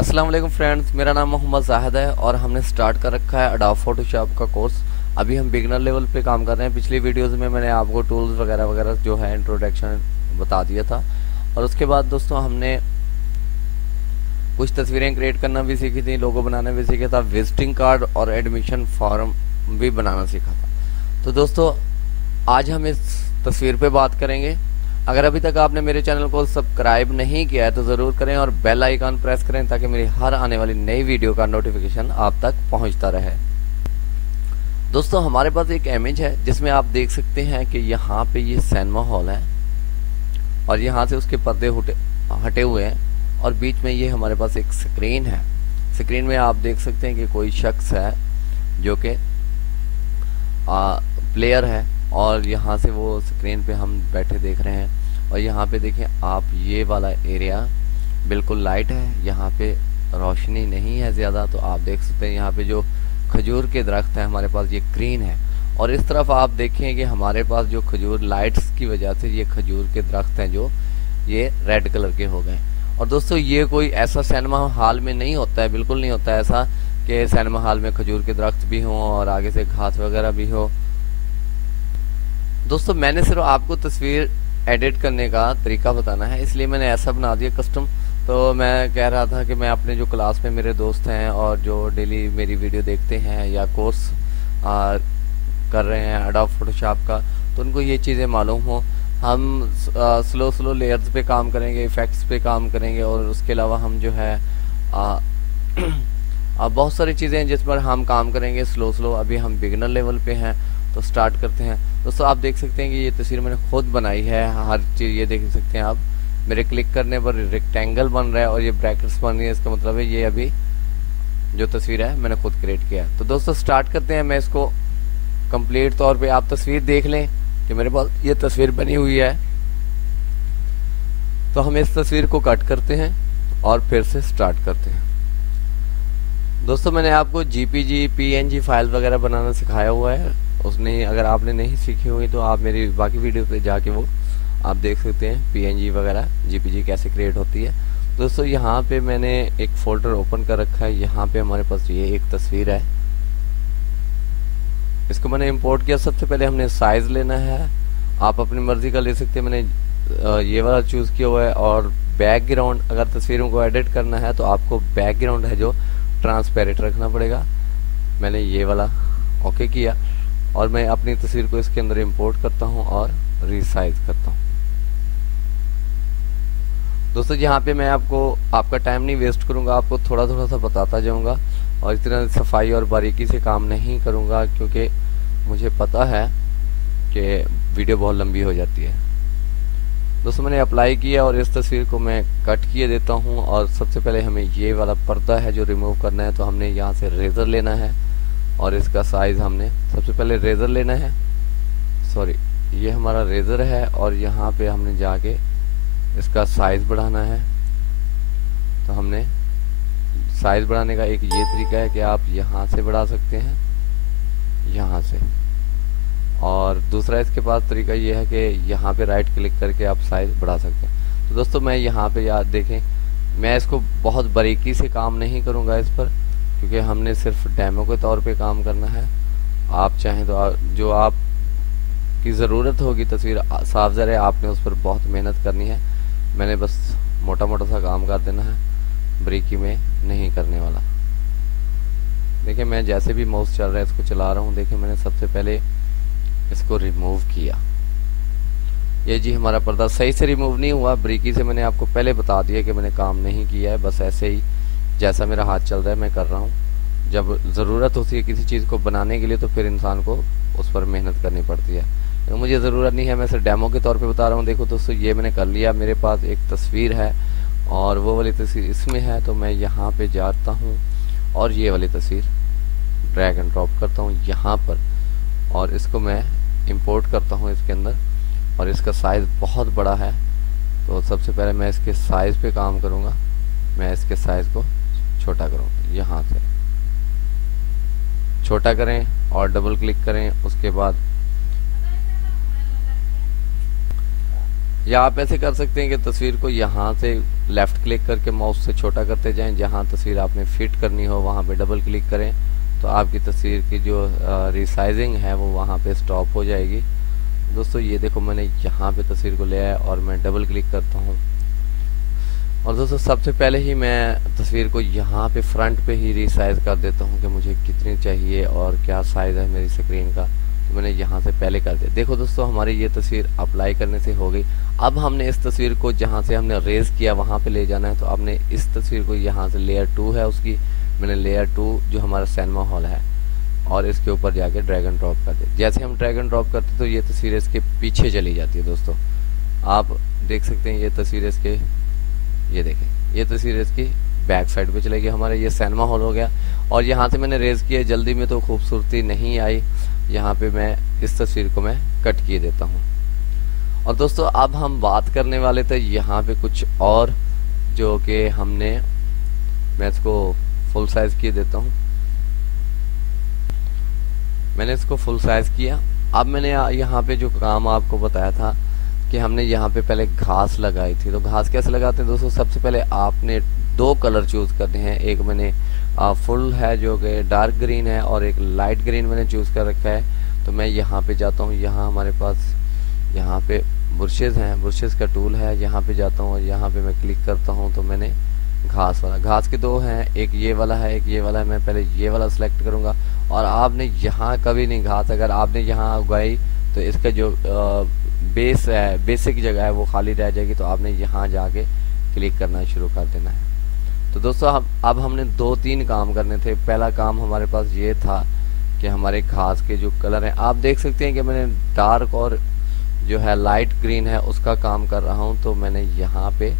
अस्सलाम वालेकुम फ्रेंड्स, मेरा नाम मोहम्मद जाहिद है और हमने स्टार्ट कर रखा है अडोब फोटोशॉप का कोर्स। अभी हम बिगनर लेवल पे काम कर रहे हैं। पिछली वीडियोस में मैंने आपको टूल्स वगैरह वगैरह जो है इंट्रोडक्शन बता दिया था। और उसके बाद दोस्तों हमने कुछ तस्वीरें क्रिएट करना भी सीखी थी, लोगो बनाना भी सीखा था, विजिटिंग कार्ड और एडमिशन फॉर्म भी बनाना सीखा था। तो दोस्तों आज हम इस तस्वीर पे बात करेंगे। अगर अभी तक आपने मेरे चैनल को सब्सक्राइब नहीं किया है तो ज़रूर करें और बेल आइकन प्रेस करें ताकि मेरी हर आने वाली नई वीडियो का नोटिफिकेशन आप तक पहुंचता रहे। दोस्तों हमारे पास एक इमेज है जिसमें आप देख सकते हैं कि यहाँ पे ये सिनेमा हॉल है और यहाँ से उसके पर्दे हटे हुए हैं और बीच में ये हमारे पास एक स्क्रीन है। स्क्रीन में आप देख सकते हैं कि कोई शख्स है जो कि प्लेयर है और यहाँ से वो स्क्रीन पे हम बैठे देख रहे हैं। और यहाँ पे देखें आप, ये वाला एरिया बिल्कुल लाइट है, यहाँ पे रोशनी नहीं है ज़्यादा। तो आप देख सकते हैं यहाँ पे जो खजूर के दरख्त हैं हमारे पास ये ग्रीन है और इस तरफ आप देखें कि हमारे पास जो खजूर लाइट्स की वजह से ये खजूर के दरख्त हैं जो ये रेड कलर के हो गए। और दोस्तों ये कोई ऐसा सिनेमा हॉल में नहीं होता है, बिल्कुल नहीं होता है ऐसा कि सिनेमा हॉल में खजूर के दरख्त भी हों और आगे से घास वगैरह भी हो। दोस्तों मैंने सिर्फ आपको तस्वीर एडिट करने का तरीका बताना है, इसलिए मैंने ऐसा बना दिया कस्टम। तो मैं कह रहा था कि मैं अपने जो क्लास में मेरे दोस्त हैं और जो डेली मेरी वीडियो देखते हैं या कोर्स कर रहे हैं अडोब फोटोशॉप का, तो उनको ये चीज़ें मालूम हो। हम स्लो लेयर्स पे काम करेंगे, इफ़ेक्ट्स पे काम करेंगे और उसके अलावा हम जो है बहुत सारी चीज़ें हैं जिस पर हम काम करेंगे स्लो। अभी हम बिगिनर लेवल पे हैं तो स्टार्ट करते हैं। दोस्तों आप देख सकते हैं कि ये तस्वीर मैंने खुद बनाई है, हर चीज़ ये देख सकते हैं आप। मेरे क्लिक करने पर रेक्टेंगल बन रहा है और ये ब्रैकेट्स बन रही है, इसका मतलब है ये अभी जो तस्वीर है मैंने खुद क्रिएट किया है। तो दोस्तों स्टार्ट करते हैं। मैं इसको कंप्लीट तौर पे आप तस्वीर देख लें कि मेरे पास ये तस्वीर बनी हुई है। तो हम इस तस्वीर को कट करते हैं और फिर से स्टार्ट करते हैं। दोस्तों मैंने आपको जीपीजी पीएनजी फाइल वगैरह बनाना सिखाया हुआ है, उसने अगर आपने नहीं सीखी हुई तो आप मेरी बाकी वीडियो पे जाके वो आप देख सकते हैं पीएनजी वगैरह जीपीजी कैसे क्रिएट होती है। दोस्तों यहाँ पे मैंने एक फोल्डर ओपन कर रखा है, यहाँ पे हमारे पास ये एक तस्वीर है, इसको मैंने इंपोर्ट किया। सबसे पहले हमने साइज लेना है, आप अपनी मर्जी का ले सकते हैं, मैंने ये वाला चूज किया हुआ है। और बैकग्राउंड, अगर तस्वीरों को एडिट करना है तो आपको बैकग्राउंड है जो ट्रांसपेरेंट रखना पड़ेगा। मैंने ये वाला ओके किया और मैं अपनी तस्वीर को इसके अंदर इंपोर्ट करता हूं और रीसाइज करता हूं। दोस्तों यहाँ पे मैं आपका टाइम नहीं वेस्ट करूंगा, आपको थोड़ा थोड़ा सा बताता जाऊंगा और इस तरह सफाई और बारीकी से काम नहीं करूंगा क्योंकि मुझे पता है कि वीडियो बहुत लंबी हो जाती है। दोस्तों मैंने अप्लाई किया और इस तस्वीर को मैं कट किए देता हूं। और सबसे पहले हमें ये वाला पर्दा है जो रिमूव करना है, तो हमने यहाँ से रेजर लेना है और इसका साइज हमने सबसे पहले रेजर लेना है, सॉरी ये हमारा रेजर है और यहाँ पे हमने जाके इसका साइज बढ़ाना है। तो हमने साइज बढ़ाने का एक ये तरीका है कि आप यहाँ से बढ़ा सकते हैं, यहाँ से, और दूसरा इसके पास तरीका ये है कि यहाँ पे राइट क्लिक करके आप साइज बढ़ा सकते हैं। तो दोस्तों मैं यहाँ पे याद देखें, मैं इसको बहुत बारीकी से काम नहीं करूँगा इस पर क्योंकि हमने सिर्फ डेमो के तौर पे काम करना है। आप चाहें तो जो आप की ज़रूरत होगी तस्वीर साफ ज़रा है, आपने उस पर बहुत मेहनत करनी है। मैंने बस मोटा मोटा सा काम कर देना है, बारीकी में नहीं करने वाला। देखिए मैं जैसे भी माउस चल रहा है इसको चला रहा हूँ, देखिए मैंने सबसे पहले इसको रिमूव किया। ये जी हमारा पर्दा सही से रिमूव नहीं हुआ, बारीकी से मैंने आपको पहले बता दिया कि मैंने काम नहीं किया है, बस ऐसे ही जैसा मेरा हाथ चल रहा है मैं कर रहा हूँ। जब ज़रूरत होती है किसी चीज़ को बनाने के लिए तो फिर इंसान को उस पर मेहनत करनी पड़ती है, तो मुझे ज़रूरत नहीं है, मैं सिर्फ डेमो के तौर पे बता रहा हूँ। देखो दोस्तों ये मैंने कर लिया, मेरे पास एक तस्वीर है और वो वाली तस्वीर इसमें है, तो मैं यहाँ पे जाता हूँ और ये वाली तस्वीर ड्रैग एंड ड्रॉप करता हूँ यहाँ पर और इसको मैं इंपोर्ट करता हूँ इसके अंदर। और इसका साइज़ बहुत बड़ा है तो सबसे पहले मैं इसके साइज़ पे काम करूँगा। मैं इसके साइज़ को छोटा करूँगा, यहाँ से छोटा करें और डबल क्लिक करें। उसके बाद या आप ऐसे कर सकते हैं कि तस्वीर को यहाँ से लेफ़्ट क्लिक करके माउस से छोटा करते जाएं, जहां तस्वीर आपने फिट करनी हो वहां पे डबल क्लिक करें तो आपकी तस्वीर की जो रिसाइजिंग है वो वहां पे स्टॉप हो जाएगी। दोस्तों ये देखो मैंने यहाँ पे तस्वीर को ले आया और मैं डबल क्लिक करता हूँ। और दोस्तों सबसे पहले ही मैं तस्वीर को यहाँ पे फ्रंट पे ही रिसाइज कर देता हूँ कि मुझे कितनी चाहिए और क्या साइज़ है मेरी स्क्रीन का, तो मैंने यहाँ से पहले कर दिया। देखो दोस्तों हमारी ये तस्वीर अप्लाई करने से हो गई। अब हमने इस तस्वीर को जहाँ से हमने रेज किया वहाँ पे ले जाना है, तो आपने इस तस्वीर को यहाँ से लेयर 2 है उसकी, मैंने लेयर 2 जो हमारा सिनेमा हॉल है और इसके ऊपर जाके ड्रैग एंड ड्रॉप कर दिया। जैसे हम ड्रैग एंड ड्रॉप करते तो ये तस्वीर इसके पीछे चली जाती है। दोस्तों आप देख सकते हैं ये तस्वीर इसके, ये देखें ये तस्वीर इसकी बैक साइड पे चलेगी। हमारा ये सिनेमा हॉल हो गया और यहाँ से मैंने रेज किया, जल्दी में तो खूबसूरती नहीं आई, यहाँ पे मैं इस तस्वीर को मैं कट किए देता हूँ। और दोस्तों अब हम बात करने वाले थे यहाँ पे कुछ और, जो कि हमने, मैं इसको फुल साइज किए देता हूँ, मैंने इसको फुल साइज किया। अब मैंने यहाँ पे जो काम आपको बताया था कि हमने यहाँ पे पहले घास लगाई थी, तो घास कैसे लगाते हैं दोस्तों, सबसे पहले आपने 2 कलर चूज करने हैं। एक मैंने फुल है जो कि डार्क ग्रीन है और एक लाइट ग्रीन मैंने चूज कर रखा है। तो मैं यहाँ पे जाता हूँ, यहाँ हमारे पास यहाँ पे ब्रशेज हैं, ब्रशेज का टूल है, यहाँ पे जाता हूँ और यहाँ पे मैं क्लिक करता हूँ तो मैंने घास वाला, घास के 2 हैं, एक ये वाला है एक ये वाला है, मैं पहले ये वाला सिलेक्ट करूँगा। और आपने यहाँ कभी नहीं घास अगर आपने यहाँ उगाई तो इसका जो बेस है, बेसिक जगह है वो खाली रह जाएगी, तो आपने यहाँ जाके क्लिक करना शुरू कर देना है। तो दोस्तों अब हमने 2-3 काम करने थे। पहला काम हमारे पास ये था कि हमारे घास के जो कलर हैं, आप देख सकते हैं कि मैंने डार्क और जो है लाइट ग्रीन है उसका काम कर रहा हूँ। तो मैंने यहाँ पे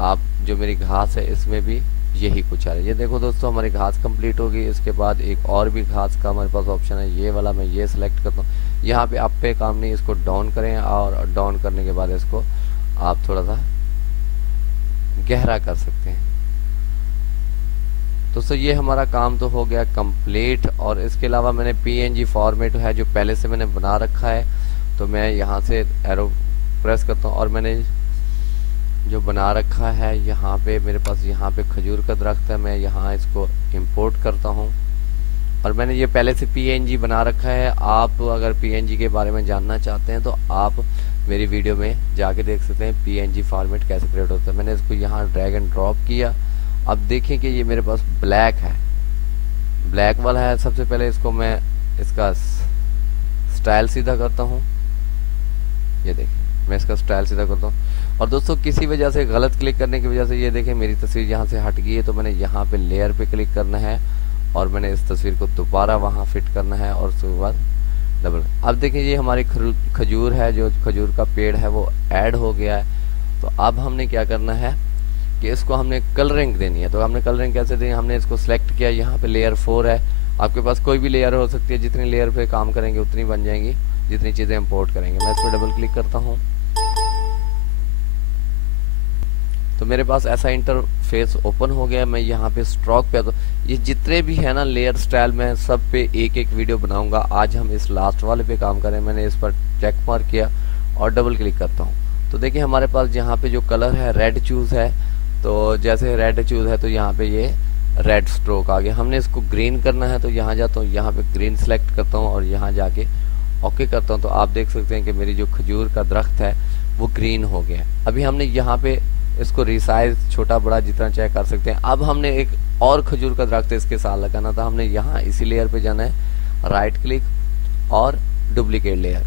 आप जो मेरी घास है इसमें भी यही कुछ आ रहा है। ये देखो दोस्तों हमारी घास कंप्लीट होगी। इसके बाद एक और भी घास का हमारे पास ऑप्शन है, ये वाला, मैं ये सिलेक्ट करता हूँ। यहाँ पे अप पे काम नहीं, इसको डाउन करें और डाउन करने के बाद इसको आप थोड़ा सा गहरा कर सकते हैं। दोस्तों ये हमारा काम तो हो गया कंप्लीट। और इसके अलावा मैंने PNG फॉर्मेट है जो पहले से मैंने बना रखा है, तो मैं यहाँ से एरो प्रेस करता हूँ और मैंने जो बना रखा है यहाँ पे मेरे पास यहाँ पे खजूर का दरख्त है, मैं यहाँ इसको इंपोर्ट करता हूँ और मैंने ये पहले से PNG बना रखा है। आप अगर PNG के बारे में जानना चाहते हैं तो आप मेरी वीडियो में जाके देख सकते हैं PNG फॉर्मेट कैसे क्रिएट होता है। मैंने इसको यहाँ ड्रैग एंड ड्रॉप किया। अब देखें कि ये मेरे पास ब्लैक है, ब्लैक वाला है। सबसे पहले इसको मैं इसका स्टाइल सीधा करता हूँ, ये देखिए मैं इसका स्टाइल सीधा करता हूँ। और दोस्तों किसी वजह से गलत क्लिक करने की वजह से ये देखें मेरी तस्वीर यहाँ से हट गई है, तो मैंने यहाँ पे लेयर पे क्लिक करना है और मैंने इस तस्वीर को दोबारा वहाँ फिट करना है और उसके बाद डबल। अब देखिए ये हमारी खजूर है, जो खजूर का पेड़ है वो ऐड हो गया है। तो अब हमने क्या करना है कि इसको हमने कलरिंग देनी है। तो हमने कलरिंग कैसे देनी है, हमने इसको सिलेक्ट किया, यहाँ पे लेयर 4 है, आपके पास कोई भी लेयर हो सकती है, जितनी लेयर पे काम करेंगे उतनी बन जाएंगी, जितनी चीजें इंपोर्ट करेंगे। मैं इस पर डबल क्लिक करता हूँ तो मेरे पास ऐसा इंटरफेस ओपन हो गया। मैं यहाँ पे स्ट्रोक पे, तो ये जितने भी है ना लेयर स्टाइल, मैं सब पे एक एक वीडियो बनाऊंगा। आज हम इस लास्ट वाले पे काम करें। मैंने इस पर चेक मार्क किया और डबल क्लिक करता हूँ तो देखिए हमारे पास यहाँ पे जो कलर है रेड चूज है। तो जैसे रेड चूज है तो यहाँ पे ये रेड स्ट्रोक आ गया। हमने इसको ग्रीन करना है तो यहाँ जाता हूँ, यहाँ पे ग्रीन सेलेक्ट करता हूँ और यहाँ जाके ओके करता हूँ। तो आप देख सकते हैं कि मेरी जो खजूर का दरख्त है वो ग्रीन हो गया। अभी हमने यहाँ पे इसको रिसाइज छोटा बड़ा जितना चाहे कर सकते हैं। अब हमने एक और खजूर का दरख्त इसके साथ लगाना था। हमने यहाँ इसी लेयर पे जाना है, राइट क्लिक और डुप्लीकेट लेयर।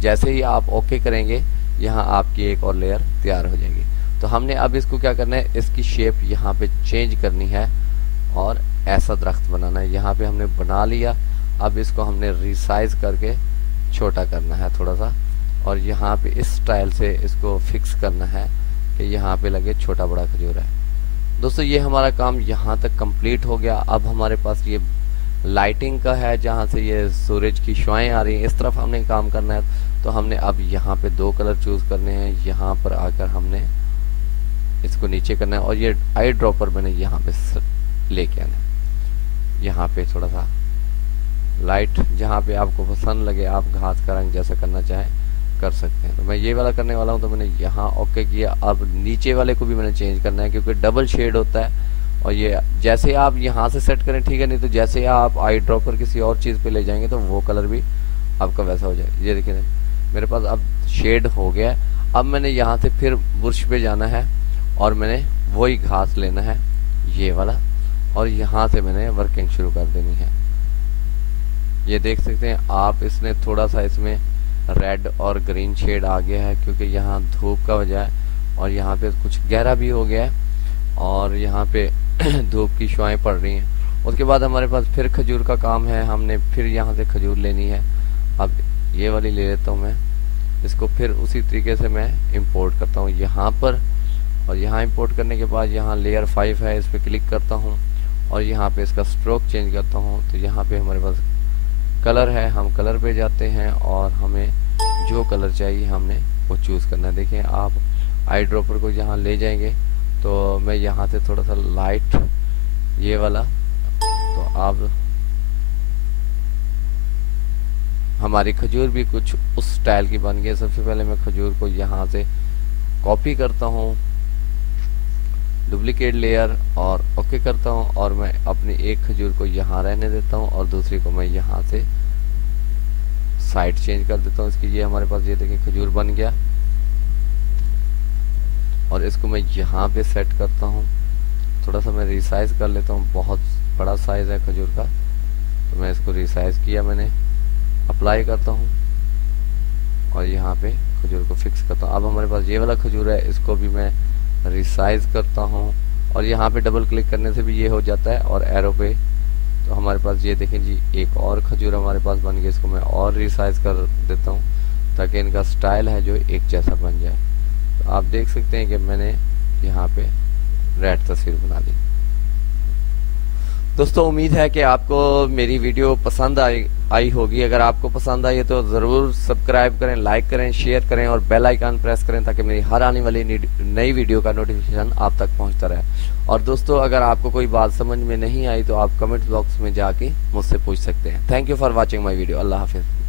जैसे ही आप ओके करेंगे यहाँ आपकी एक और लेयर तैयार हो जाएगी। तो हमने अब इसको क्या करना है, इसकी शेप यहाँ पे चेंज करनी है और ऐसा दरख्त बनाना है। यहाँ पे हमने बना लिया। अब इसको हमने रिसाइज करके छोटा करना है थोड़ा सा और यहाँ पे इस स्टाइल से इसको फिक्स करना है कि यहाँ पे लगे छोटा बड़ा खजूर है। दोस्तों ये हमारा काम यहाँ तक कंप्लीट हो गया। अब हमारे पास ये लाइटिंग का है, जहाँ से ये सूरज की शुआएं आ रही हैं, इस तरफ हमने काम करना है। तो हमने अब यहाँ पे 2 कलर चूज करने हैं। यहाँ पर आकर हमने इसको नीचे करना है और ये आई ड्रॉपर मैंने यहाँ पे लेके आना है। यहाँ पे थोड़ा सा लाइट जहाँ पे आपको पसंद लगे, आप घास का रंग जैसा करना चाहें कर सकते हैं। तो मैं ये वाला करने वाला हूँ, तो मैंने यहाँ ओके किया। अब नीचे वाले को भी मैंने चेंज करना है क्योंकि डबल शेड होता है, और ये जैसे आप यहाँ से सेट करें ठीक है, नहीं तो जैसे आप आई ड्रॉपर किसी और चीज़ पे ले जाएंगे तो वो कलर भी आपका वैसा हो जाएगा। ये देखिए मेरे पास अब शेड हो गया है। अब मैंने यहाँ से फिर बुर्श पे जाना है और मैंने वही घास लेना है ये वाला, और यहाँ से मैंने वर्किंग शुरू कर देनी है। ये देख सकते हैं आप, इसने थोड़ा सा इसमें रेड और ग्रीन शेड आ गया है क्योंकि यहाँ धूप का वजह है, और यहाँ पे कुछ गहरा भी हो गया है और यहाँ पे धूप की शुआएं पड़ रही हैं। उसके बाद हमारे पास फिर खजूर का काम है, हमने फिर यहाँ से खजूर लेनी है। अब ये वाली ले लेता हूँ मैं, इसको फिर उसी तरीके से मैं इंपोर्ट करता हूँ यहाँ पर, और यहाँ इंपोर्ट करने के बाद यहाँ लेयर 5 है, इस पर क्लिक करता हूँ और यहाँ पे इसका स्ट्रोक चेंज करता हूँ। तो यहाँ पे हमारे पास कलर है, हम कलर पे जाते हैं और हमें जो कलर चाहिए हमने वो चूज़ करना है। देखिए आप आई ड्रॉपर को यहाँ ले जाएंगे तो मैं यहाँ से थोड़ा सा लाइट ये वाला, तो आप हमारी खजूर भी कुछ उस स्टाइल की बन गई। सबसे पहले मैं खजूर को यहाँ से कॉपी करता हूँ, डुप्लीकेट लेयर और ओके करता हूँ, और मैं अपनी एक खजूर को यहाँ रहने देता हूँ और दूसरी को मैं यहाँ से साइड चेंज कर देता हूँ इसकी। ये हमारे पास ये देखिए खजूर बन गया, और इसको मैं यहाँ पे सेट करता हूँ। थोड़ा सा मैं रिसाइज कर लेता हूँ, बहुत बड़ा साइज है खजूर का, तो मैं इसको रिसाइज किया मैंने, अप्लाई करता हूँ और यहाँ पे खजूर को फिक्स करता हूँ। अब हमारे पास ये वाला खजूर है, इसको भी मैं रिसाइज करता हूँ और यहाँ पे डबल क्लिक करने से भी ये हो जाता है, और एरो पे तो हमारे पास ये देखें जी एक और खजूर हमारे पास बन गया। इसको मैं और रिसाइज कर देता हूँ ताकि इनका स्टाइल है जो एक जैसा बन जाए। तो आप देख सकते हैं कि मैंने यहाँ पे रेड तस्वीर बना दी। दोस्तों उम्मीद है कि आपको मेरी वीडियो पसंद आई होगी। अगर आपको पसंद आई है तो ज़रूर सब्सक्राइब करें, लाइक करें, शेयर करें और बेल आइकन प्रेस करें ताकि मेरी हर आने वाली नई वीडियो का नोटिफिकेशन आप तक पहुंचता रहे। और दोस्तों अगर आपको कोई बात समझ में नहीं आई तो आप कमेंट बॉक्स में जाके मुझसे पूछ सकते हैं। Thank you for watching my video. अल्लाह हाफिज़।